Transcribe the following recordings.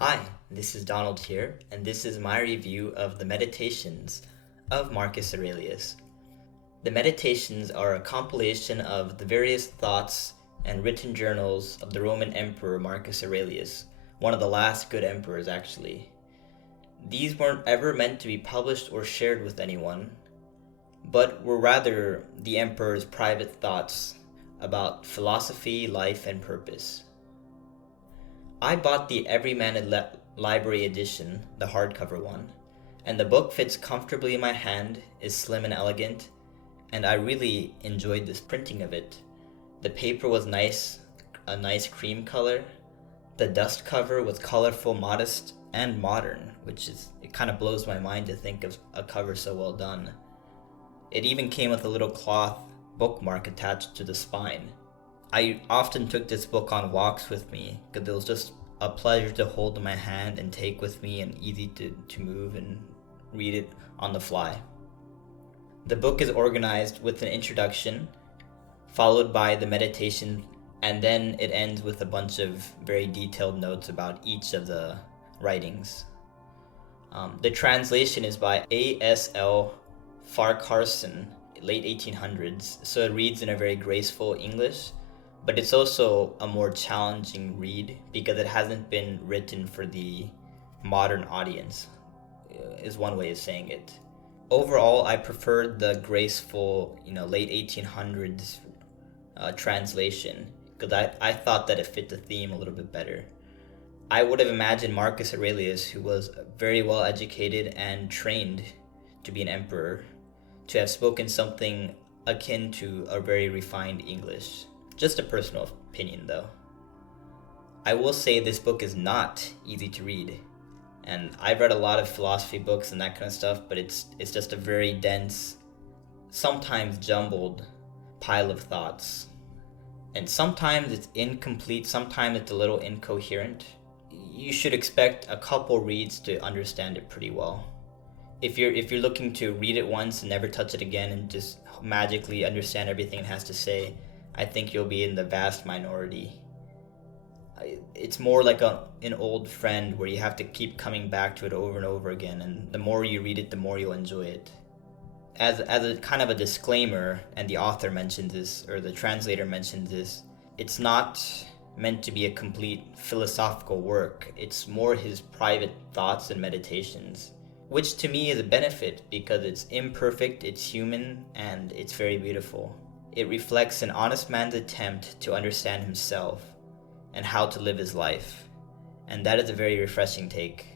Hi, this is Donald here, and this is my review of the Meditations of Marcus Aurelius. The Meditations are a compilation of the various thoughts and written journals of the Roman Emperor Marcus Aurelius, one of the last good emperors actually. These weren't ever meant to be published or shared with anyone, but were rather the emperor's private thoughts about philosophy, life, and purpose. I bought the Everyman Library edition, the hardcover one, and the book fits comfortably in my hand, is slim and elegant, and I really enjoyed this printing of it. The paper was nice, a nice cream color. The dust cover was colorful, modest, and modern, it kind of blows my mind to think of a cover so well done. It even came with a little cloth bookmark attached to the spine. I often took this book on walks with me because it was just a pleasure to hold in my hand and take with me and easy to move and read it on the fly. The book is organized with an introduction, followed by the meditation, and then it ends with a bunch of very detailed notes about each of the writings. The translation is by A.S.L. Farquharson, late 1800s, so it reads in a very graceful English, but it's also a more challenging read because it hasn't been written for the modern audience, is one way of saying it. Overall, I preferred the graceful, late 1800s translation because I thought that it fit the theme a little bit better. I would have imagined Marcus Aurelius, who was very well educated and trained to be an emperor, to have spoken something akin to a very refined English. Just a personal opinion, though. I will say this book is not easy to read, and I've read a lot of philosophy books and that kind of stuff, but it's just a very dense, sometimes jumbled pile of thoughts. And sometimes it's incomplete, sometimes it's a little incoherent. You should expect a couple reads to understand it pretty well. If you're looking to read it once and never touch it again and just magically understand everything it has to say, I think you'll be in the vast minority. It's more like an old friend where you have to keep coming back to it over and over again, and the more you read it, the more you'll enjoy it. As a kind of a disclaimer, and the author mentions this, or the translator mentions this, it's not meant to be a complete philosophical work. It's more his private thoughts and meditations, which to me is a benefit because it's imperfect, it's human, and it's very beautiful. It reflects an honest man's attempt to understand himself and how to live his life, and that is a very refreshing take.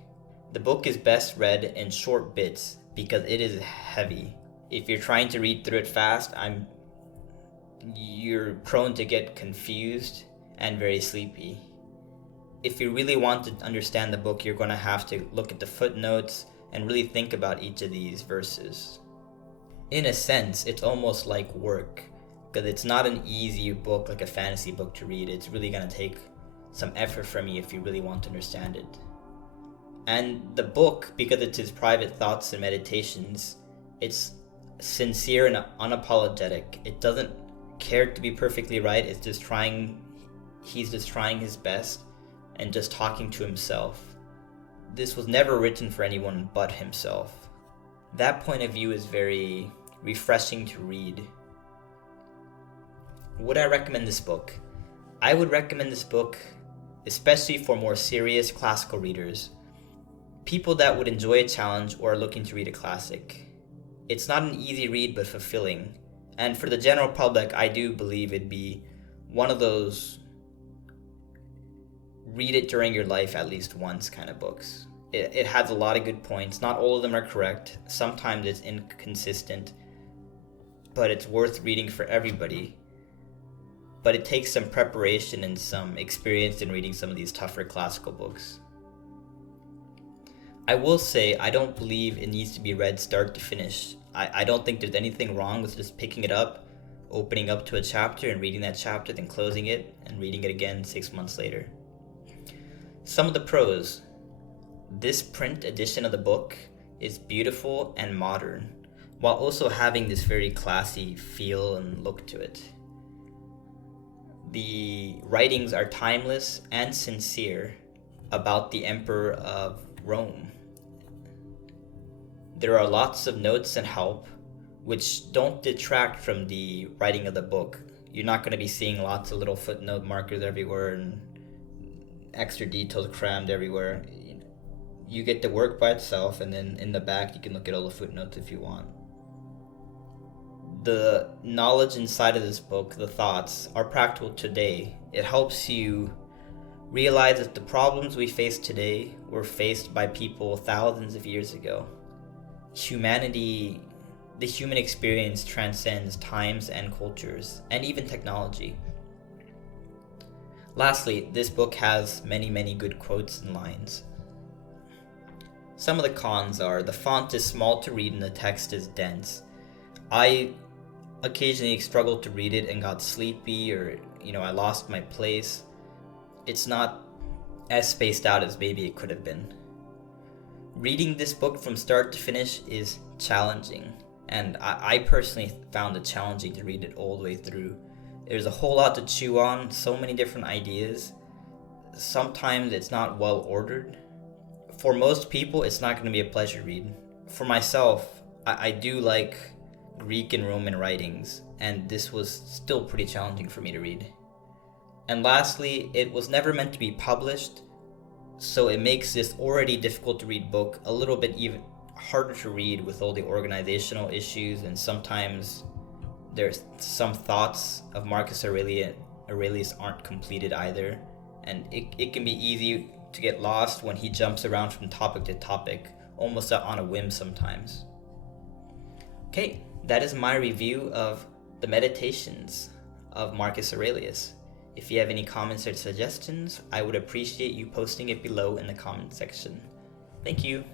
The book is best read in short bits because it is heavy. If you're trying to read through it fast, you're prone to get confused and very sleepy. If you really want to understand the book, you're going to have to look at the footnotes and really think about each of these verses. In a sense, it's almost like work, because it's not an easy book like a fantasy book to read. It's really going to take some effort from you if you really want to understand it. And the book, because it's his private thoughts and meditations, it's sincere and unapologetic. It doesn't care to be perfectly right. He's just trying his best and just talking to himself. This was never written for anyone but himself. That point of view is very refreshing to read. Would I recommend this book? I would recommend this book especially for more serious classical readers, people that would enjoy a challenge or are looking to read a classic. It's not an easy read but fulfilling, and for the general public, I do believe it'd be one of those read it during your life at least once kind of books. It has a lot of good points. Not all of them are correct. Sometimes it's inconsistent, but it's worth reading for everybody. But it takes some preparation and some experience in reading some of these tougher classical books. I will say I don't believe it needs to be read start to finish. I don't think there's anything wrong with just picking it up, opening up to a chapter and reading that chapter, then closing it and reading it again 6 months later. Some of the pros. This print edition of the book is beautiful and modern, while also having this very classy feel and look to it. The writings are timeless and sincere, about the Emperor of Rome. There are lots of notes and help which don't detract from the writing of the book. You're not going to be seeing lots of little footnote markers everywhere and extra details crammed everywhere. You get the work by itself, and then in the back you can look at all the footnotes if you want. The knowledge inside of this book, the thoughts, are practical today. It helps you realize that the problems we face today were faced by people thousands of years ago. Humanity, the human experience transcends times and cultures, and even technology. Lastly, this book has many good quotes and lines. Some of the cons are the font is small to read and the text is dense. I occasionally struggled to read it and got sleepy, or I lost my place. It's not as spaced out as maybe it could have been. Reading this book from start to finish is challenging, and I personally found it challenging to read it all the way through. There's a whole lot to chew on, so many different ideas. Sometimes it's not well ordered. For most people, it's not going to be a pleasure read. For myself, I do like Greek and Roman writings, and this was still pretty challenging for me to read. And lastly, it was never meant to be published, so it makes this already difficult to read book a little bit even harder to read with all the organizational issues, and sometimes there's some thoughts of Marcus Aurelius aren't completed either, and it can be easy to get lost when he jumps around from topic to topic, almost on a whim sometimes. Okay, that is my review of the Meditations of Marcus Aurelius. If you have any comments or suggestions, I would appreciate you posting it below in the comment section. Thank you.